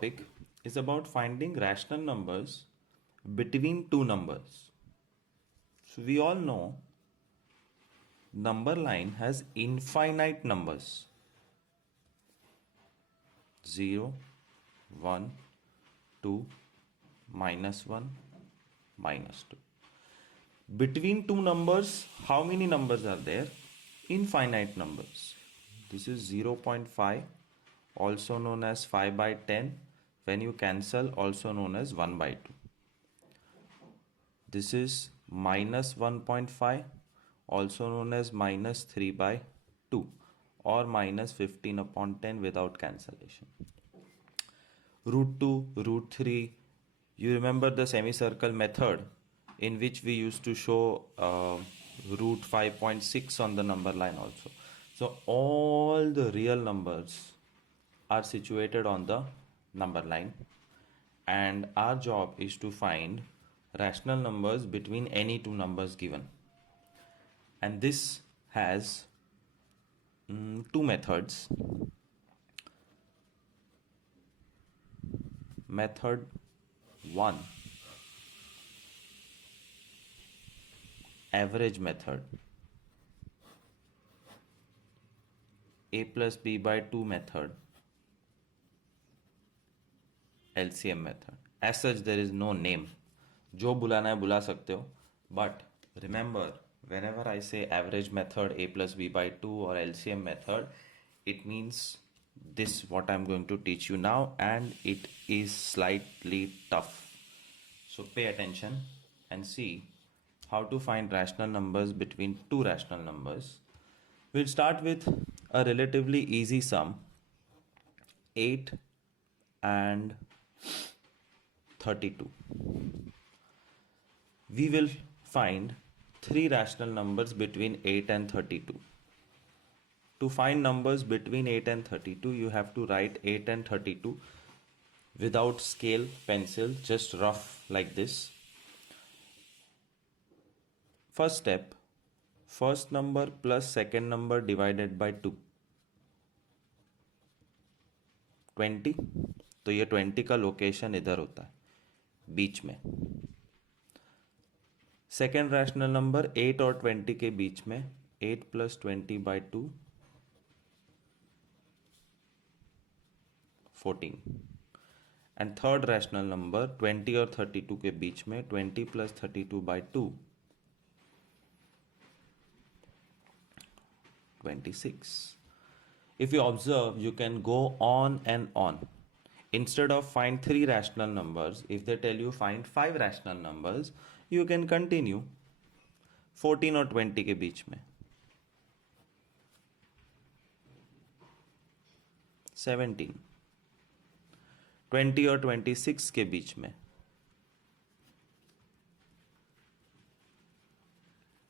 topic is about finding rational numbers between two numbers. So we all know number line has infinite numbers 0, 1, 2, -1, -2. Between two numbers, how many numbers are there? Infinite numbers. This is 0.5, also known as 5 by 10. When you cancel, also known as 1 by 2. This is -1.5, also known as -3 by 2, or -15 upon 10 without cancellation. Root 2, root 3. You remember the semicircle method in which we used to show root 5.6 on the number line also. So all the real numbers are situated on the number line, and our job is to find rational numbers between any two numbers given. And this has two methods. Method 1, average method. A plus b by 2 method. LCM method. As such, there is no name. जो बुलाना है बुला सकते हो. But remember, whenever I say average method, A plus b by 2 or LCM method, it means this what I'm going to teach you now, and it is slightly tough. So pay attention and see how to find rational numbers between two rational numbers. We'll start with a relatively easy sum, 8 and 32. We will find three rational numbers between 8 and 32. To find numbers between 8 and 32, you have to write 8 and 32 without scale, pencil, just rough like this. First step, first number plus second number divided by 2. 20. तो ये 20 का location इधर होता है, बीच में. Second rational number 8 और 20 के बीच में, 8 plus 20 by 2, 14. And third rational number 20 और 32 के बीच में, 20 plus 32 by 2, 26. If you observe, you can go on and on. Instead of find three rational numbers, if they tell you find five rational numbers, you can continue 14 और 20 के बीच में, 17. 20 और 26 के बीच में,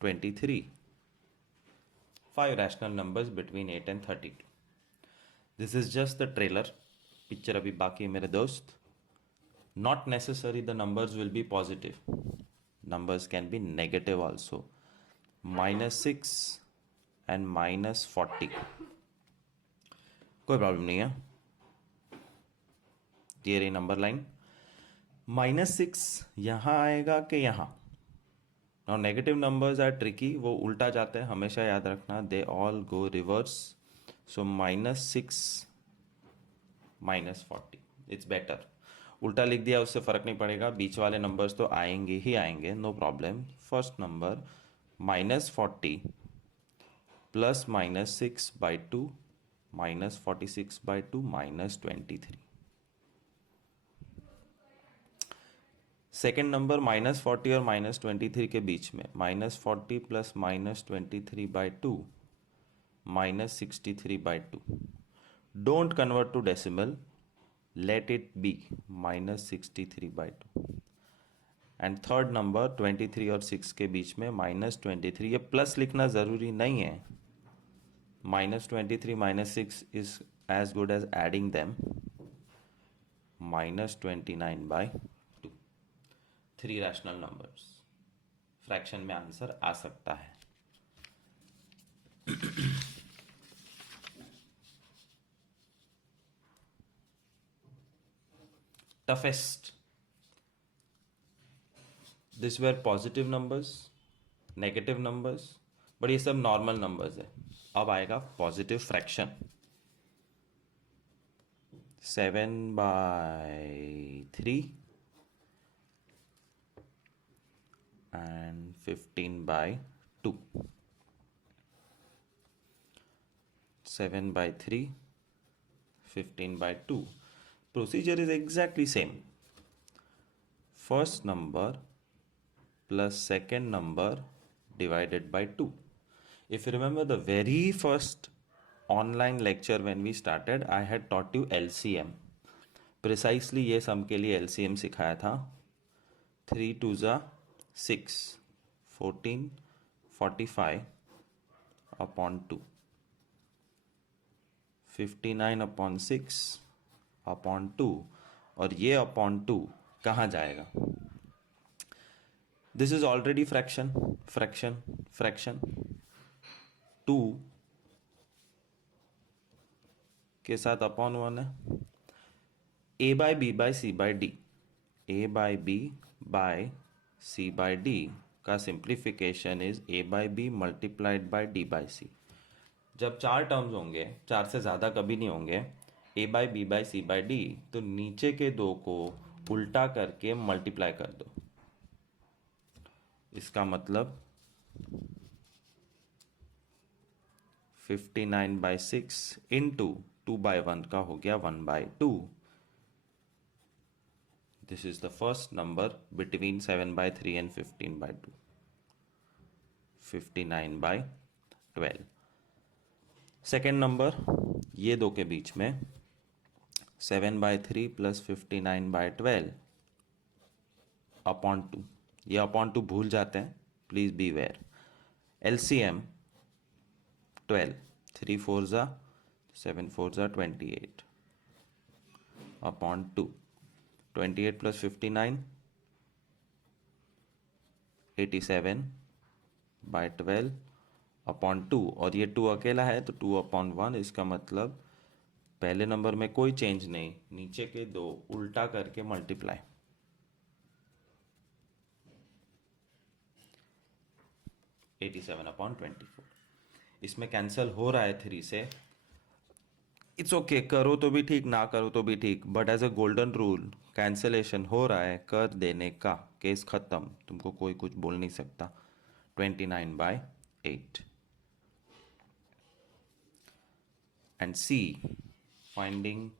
23. 5 rational numbers between 8 and 32. This is just the trailer. Picture abhi baki hai mere dost. Not necessary the numbers will be positive. Numbers can be negative also. -6 and -40. कोई problem नहीं है. ये रही नंबर लाइन. -6 यहां आएगा कि यहां. Now negative numbers are tricky. वो उल्टा जाते हैं, हमेशा याद रखना. They all go reverse. So -6 -40. It's better. उल्टा लिख दिया उससे फर्क नहीं पड़ेगा. बीच वाले नंबर्स तो आएंगे ही आएंगे, no problem. First number -40 plus -6 by 2 -46 by 2 -23. Second number -40 और -23 के बीच में, -40 plus -23 by 2 -63 by 2. Don't convert to decimal, let it be -63 by 2. And third number 23 और 6 के बीच में -23. ये प्लस लिखना ज़रूरी नहीं है. -23 -6 is as good as adding them. -29 by 2. 3 rational numbers. Fraction में आंसर आ सकता है. toughest. This were positive numbers, negative numbers, but ये सब नॉर्मल नंबर्स है. अब आएगा positive fraction. 7/3 and 15/2. 7/3, 15/2. Procedure is exactly same. First number plus second number divided by 2. If you remember the very first online lecture when we started, I had taught you LCM. Precisely ये सम के लिए LCM सिखाया था. 3 2 6, 14, 45 upon 2, 59/6 upon 2, और ये upon 2 कहाँ जाएगा? This is already fraction. 2 के साथ अपॉन 1 है. A by B by C by D. A by B by C by D का simplification is A by B multiplied by D by C. जब 4 terms होंगे, 4 से ज़्यादा कभी नहीं होंगे, A by B by C by D, तो नीचे के दो को उल्टा करके मल्टीप्लाई कर दो. इसका मतलब 59/6 इंटू 2/1 का हो गया 1/2. This is the first number between 7/3 and 15/2. 59/12. Second number ये दो के बीच में 7/3 प्लस 59/12 अपॉन 2. ये अपॉन 2 भूल जाते हैं, प्लीज बी वेयर. LCM 12. 3 4 7 4 28 अपॉन 2. 28 प्लस 59 87/12 अपॉन 2, और ये 2 अकेला है तो 2/1. इसका मतलब पहले नंबर में कोई चेंज नहीं, नीचे के दो उल्टा करके मल्टीप्लाई. 87/24. इसमें कैंसल हो रहा है 3 से. इट्स ओके, करो तो भी ठीक, ना करो तो भी ठीक, but as a golden rule cancellation हो रहा है, कर देने का, केस खत्म, तुमको कोई कुछ बोल नहीं सकता. 29/8. and C, finding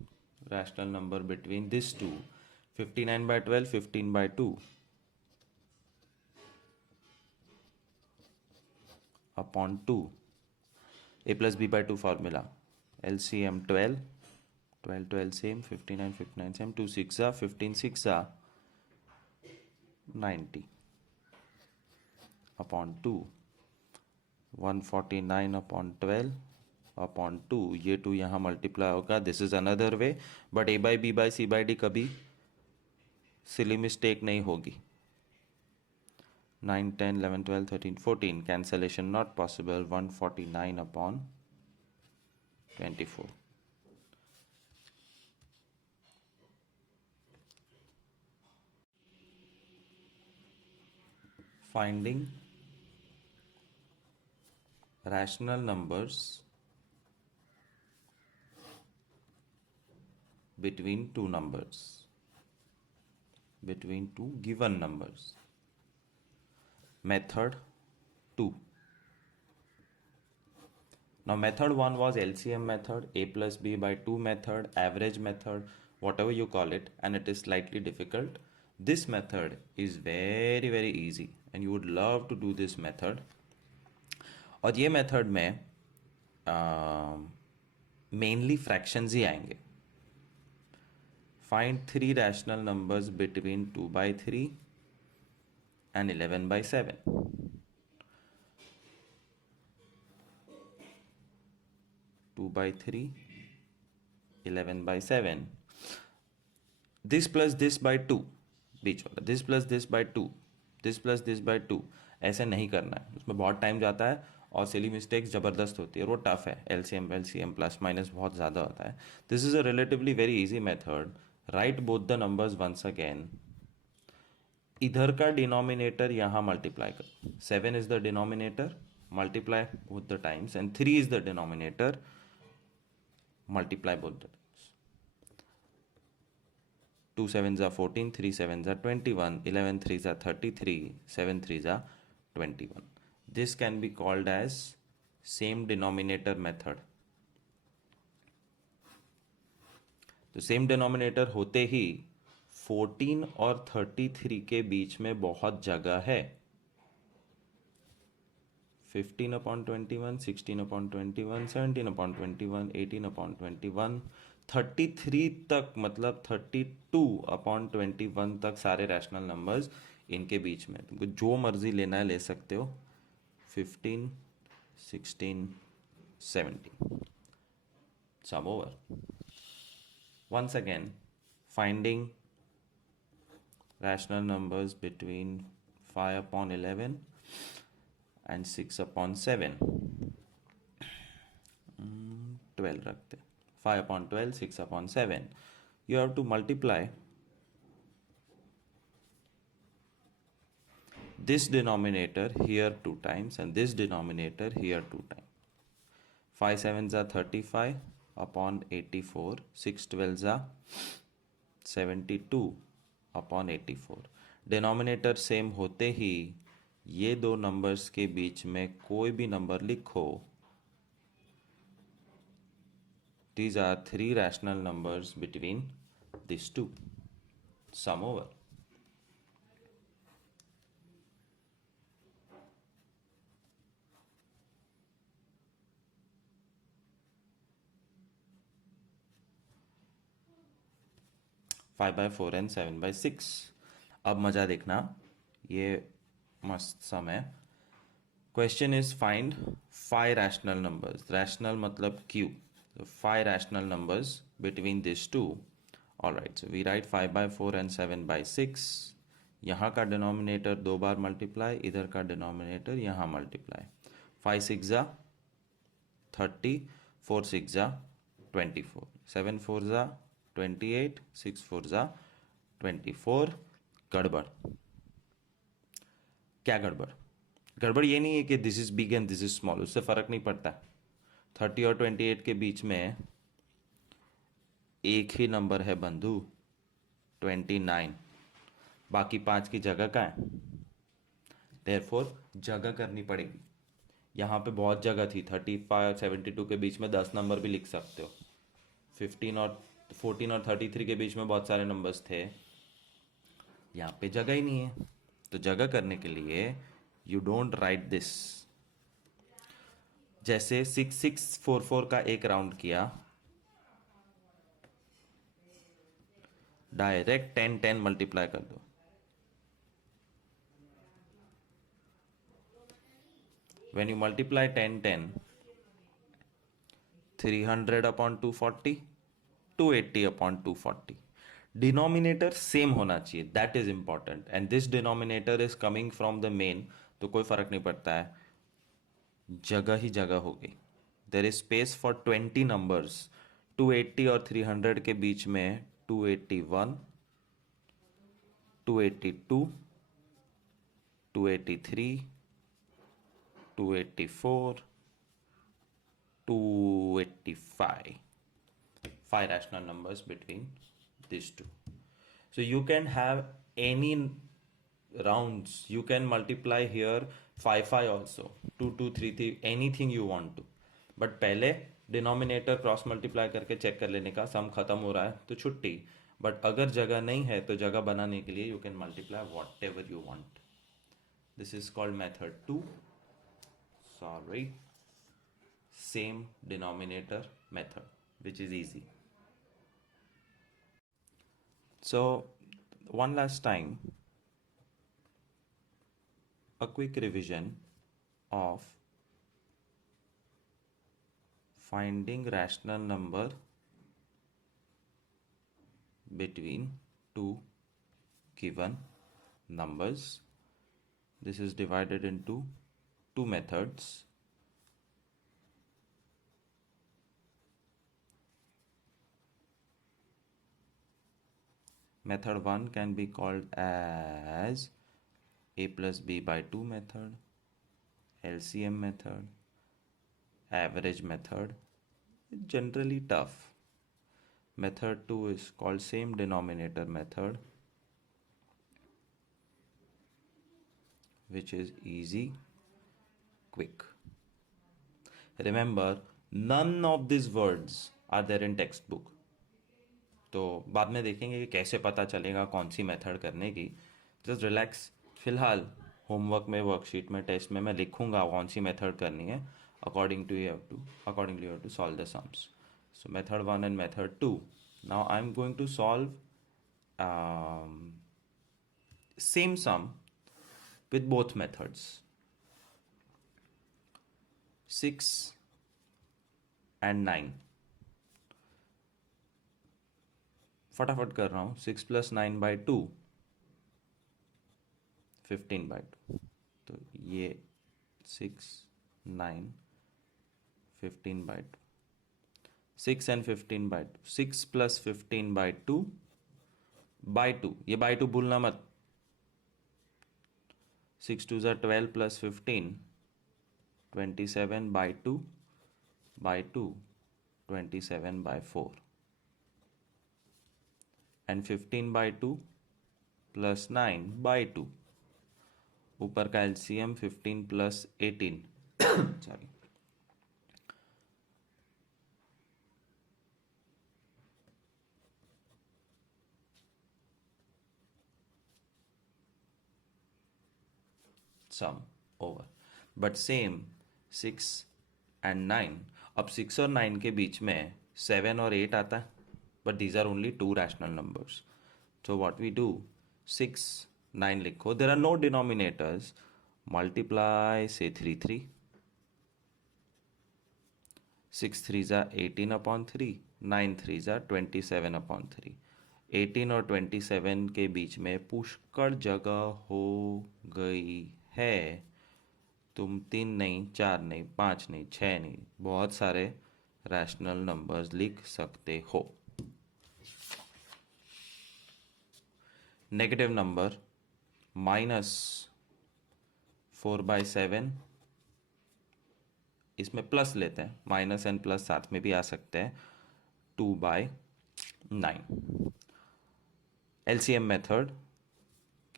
rational number between these two. 59/12, 15/2 upon 2. A plus B by 2 formula. LCM 12, 12 to LCM 59, 59 same, 2 6 15 6 90 upon 2. 149 upon 12 upon 2. ये 2 यहाँ मल्टीप्लाई होगा. This is another way, but A by B by C by D कभी silly mistake नहीं होगी. 9 10 11 12 13 14 cancellation not possible. 149 upon 24. Finding rational numbers between two numbers, between two given numbers. Method 2. Now method 1 was LCM method, A plus B by 2 method, average method, whatever you call it, and it is slightly difficult. This method is very very easy and you would love to do this method. और ये method में mainly fractions ही आएंगे. Find 3 rational numbers between 2/3 and 11/7. 2/3, 11/7. This plus this by 2 बीच वाला, this plus this by 2, this plus this by 2. ऐसे नहीं करना है, उसमें बहुत टाइम जाता है और सिली मिस्टेक्स ज़बरदस्त होती है और वो टफ है. LCM प्लस माइनस बहुत ज़्यादा होता है. This is a relatively very easy method. Write both the numbers once again. इधर का डिनोमिनेटर यहाँ मल्टीप्लाई कर. 7 is the denominator, multiply both the times, and 3 is the denominator, multiply both the times. 2 sevens are 14, 3 sevens are 21, 11 threes are 33, 7 threes are 21. This can be called as same denominator method. तो same denominator होते ही 14 और 33 के बीच में बहुत जगह है. 15/21, 16/21, 17/21, 18/21, 33 तक, मतलब 32/21 तक सारे रैशनल नंबर्स इनके बीच में. तुमको जो मर्जी लेना है ले सकते हो. 15, 16, 17. Sum over. Once again, finding rational numbers between 5/11 and 6/7. 12 रखते. 5/12, 6/7. You have to multiply this denominator here 2 times and this denominator here 2 times. 5 sevens are 35/84. 6 12s are 72/84. Denominator same होते ही ये दो नंबर्स के बीच में कोई भी नंबर लिखो. These are 3 rational numbers between these two. Sum over. Five by 4 and 7/6. अब मजा देखना, ये मस्त सम है. Question is find 5 rational numbers. Rational मतलब Q. 5 rational numbers between this two. Alright, so we write 5/4 and 7/6. यहाँ का डिनोमिनेटर 2 बार multiply, इधर का डिनोमिनेटर यहाँ मल्टीप्लाई. 5 6 30, 4 6 24, 7 4 28, 6 4 24. गड़बड़. क्या गड़बड़? गड़बड़ ये नहीं है कि this is big and this is small, उससे फर्क नहीं पड़ता. 30 और 28 के बीच में एक ही नंबर है बंधु, 29. बाकी 5 की जगह कहाँ है? देयरफॉर जगह करनी पड़ेगी. यहाँ पे बहुत जगह थी. 35 72 के बीच में 10 नंबर भी लिख सकते हो. 14 और 33 के बीच में बहुत सारे नंबर्स थे. यहाँ पे जगह ही नहीं है. तो जगह करने के लिए यू डोंट राइट दिस. जैसे 6644 का एक राउंड किया, डायरेक्ट 10 10 मल्टीप्लाई कर दो. When you multiply 10 10, 300/240, 280/240. Denominator same होना चाहिए, that is important. And this denominator is coming from the main, तो कोई फर्क नहीं पड़ता है, जगह ही जगह हो गई. There is space for 20 numbers. 280 और 300 के बीच में 281, 282, 283, 284, 285. 5 rational numbers between these two. So you can have any rounds. You can multiply here 5 5 also, 2 2 3 3, anything you want to. But पहले डिनोमिनेटर क्रॉस मल्टीप्लाई करके चेक कर लेने का. सम खत्म हो रहा है तो छुट्टी. बट अगर जगह नहीं है तो जगह बनाने के लिए you can multiply what ever you want. This is called method 2. Sorry, same denominator method, which is easy. So one last time, a quick revision of finding rational number between two given numbers. This is divided into two methods. Method 1 can be called as a plus b by 2 method, LCM method, average method. Generally tough. Method 2 is called same denominator method, which is easy, quick. Remember, none of these words are there in textbook. तो बाद में देखेंगे कि कैसे पता चलेगा कौन सी मेथड करने की. Just relax. फिलहाल होमवर्क में, वर्कशीट में, टेस्ट में मैं लिखूंगा कौन सी मेथड करनी है. Accordingly you have to solve the sums. So method 1 and method 2. Now I am going to solve same sum with both methods. 6 and 9. फटाफट कर रहा हूँ. 6 + 9 / 2, 15 / 2. तो ये 6, 9, 15 / 2. 6 and 15 / 2. 6 + 15 / 2 by 2. ये by 2 भूलना मत. 6 2 = 12 + 15, 27 / 2 by 2, 27 / 4. And 15 / 2 + 9 / 2. ऊपर का LCM 15 + 18. Sorry. Sum over. But same 6 and 9. अब 6 और 9 के बीच में 7 और 8 आता है. But these are only two rational numbers. So what we do, 6, 9 लिखो. There are no denominators. Multiply, say 3 3. 6 3s are 18/3. 9 3s are 27/3. 18 और 27 के बीच में पुष्कळ जगह हो गई है. तुम 3 नहीं, 4 नहीं, 5 नहीं, 6 नहीं, बहुत सारे रैशनल नंबर्स लिख सकते हो. Negative number -4/7. इसमें प्लस लेते हैं. माइनस एंड प्लस साथ में भी आ सकते हैं. 2/9. LCM मेथड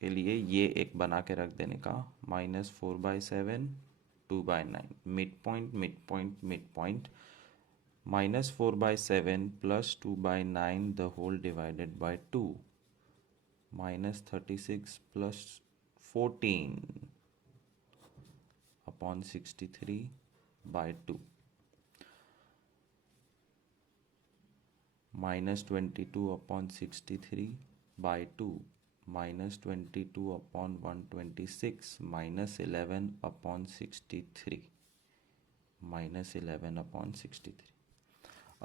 के लिए ये एक बना के रख देने का. -4/7, 2/9. Mid point, mid point, mid point. -4/7 + 2/9 the whole divided by 2. -36 + 14 upon 63/2. -22 upon 63/2. -22 upon 126. -11 upon 63. -11 upon 63.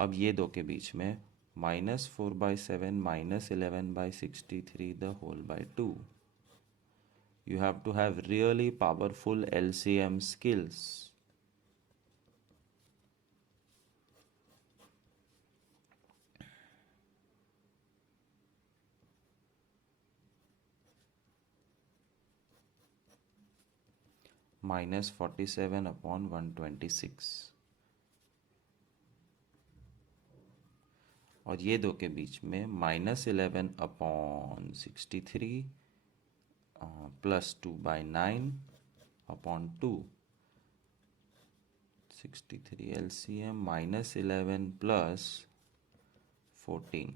अब ये दो के बीच में -4/7 -11/63 the whole by 2. You have to have really powerful LCM skills. -47 upon 126. और ये दो के बीच में -11 upon 63 + 2/9 upon 2. 63 LCM -11 + 14.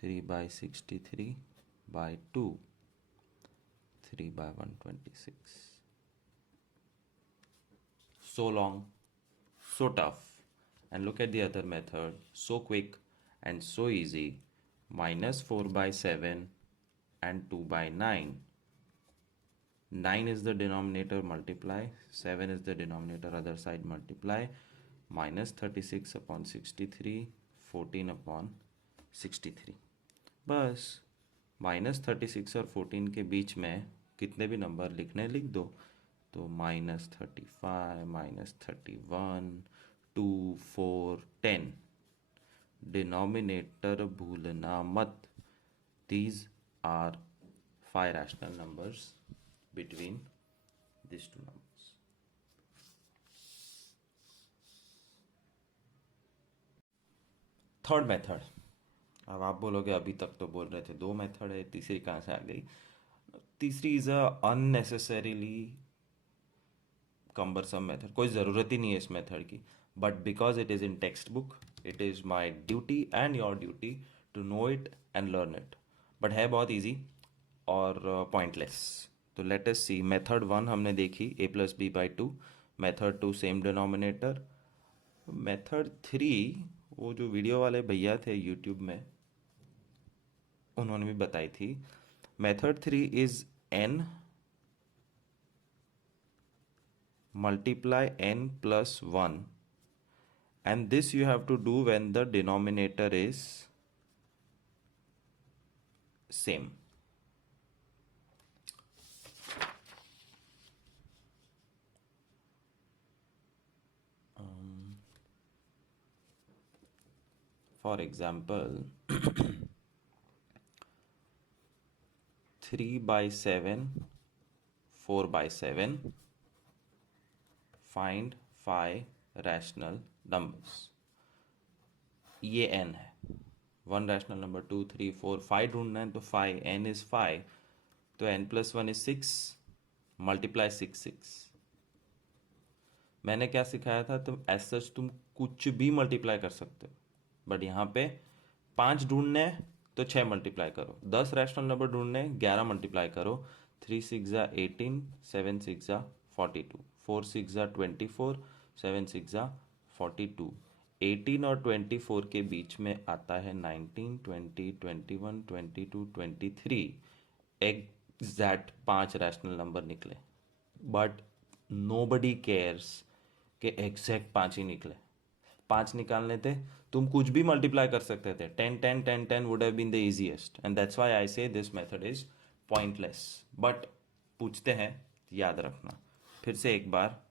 3/63/2. 3/126. So long, so tough. And look at the other method. So quick and so easy. -4/7 and 2/9. 9 is the denominator, multiply. 7 is the denominator, other side, multiply. -36 upon 63, 14 upon 63. बस -36 और 14 के बीच में कितने भी number लिखने लिख दो. तो -35, -31, 2, 4, 10. डिनोमिनेटर भूलना मत. These are 5 rational numbers between these two numbers. Third method. अब आप बोलोगे अभी तक तो बोल रहे थे 2 मेथड है, तीसरी कहाँ से आ गई? तीसरी is a unnecessarily cumbersome method. कोई ज़रूरत ही नहीं है इस मेथड की, but because it is in text book, it is my duty and your duty to know it and learn it. But है बहुत ईजी और पॉइंटलेस. तो लेट अस सी. मेथड 1 हमने देखी, a+b/2. Method 2 same denominator. Method 3 वो जो video वाले भैया थे यूट्यूब में, उन्होंने भी बताई थी. Method 3 is n multiply n plus 1, and this you have to do when the denominator is same. For example, 3/7, 4/7. Find 5 rational numbers. ये n है. 1 rational number, 2, 3, 4, 5 ढूंढना है तो 5, n is 5, तो n plus 1 is 6, multiply 6, 6. मैंने क्या सिखाया था? तुम एज सच तुम कुछ भी मल्टीप्लाई कर सकते हो, बट यहाँ पे 5 ढूंढने हैं तो 6 मल्टीप्लाई करो. 10 रैशनल नंबर ढूंढने 11 मल्टीप्लाई करो. 3 6 18, 7 6 42, 4 6 24, 7 6 42. 18 और 24 के बीच में आता है 19, 20, 21, 22, 23. एग्जैक्ट 5 रैशनल नंबर निकले, बट नोबडी केयर्स कि एग्जैक्ट 5 ही निकले. 5 निकालने थे, तुम कुछ भी मल्टीप्लाई कर सकते थे. 10 10 10 10 would have been the easiest, and that's why I say this method is pointless. But पूछते हैं, याद रखना फिर से एक बार.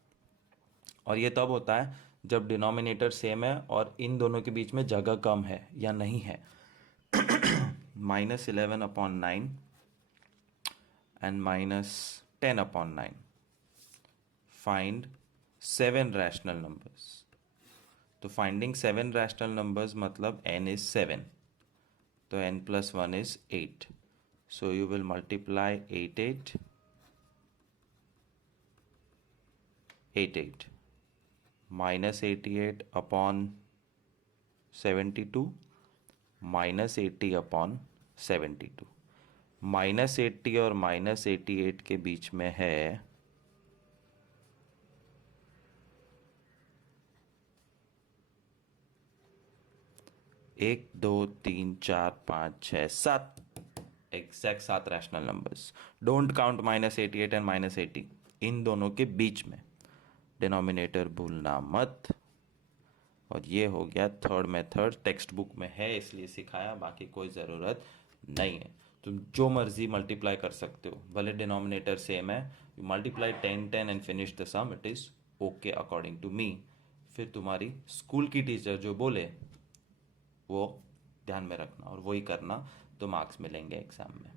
और ये तब होता है जब डिनोमिनेटर सेम है और इन दोनों के बीच में जगह कम है या नहीं है. -11/9 एंड -10/9. Find 7 rational numbers. तो फाइंडिंग 7 रैशनल नंबर्स मतलब n is 7, तो n plus 1 is 8. So you will multiply 8 8 8 8. -88 upon 72, -80 upon 72. -80 और -88 के बीच में है 1 2 3 4 5 6 7. Exact 7 rational numbers. Don't count -88 and -80. इन दोनों के बीच में. डिनोमिनेटर भूलना मत. और ये हो गया थर्ड मेथड. टेक्स्ट बुक में है इसलिए सिखाया, बाकी कोई ज़रूरत नहीं है. तुम जो मर्जी मल्टीप्लाई कर सकते हो, भले डिनोमिनेटर सेम है. You multiply 10 10 and finish the sum. It is okay according to me. फिर तुम्हारी स्कूल की टीचर जो बोले वो ध्यान में रखना और वही करना, तो मार्क्स मिलेंगे एग्जाम में.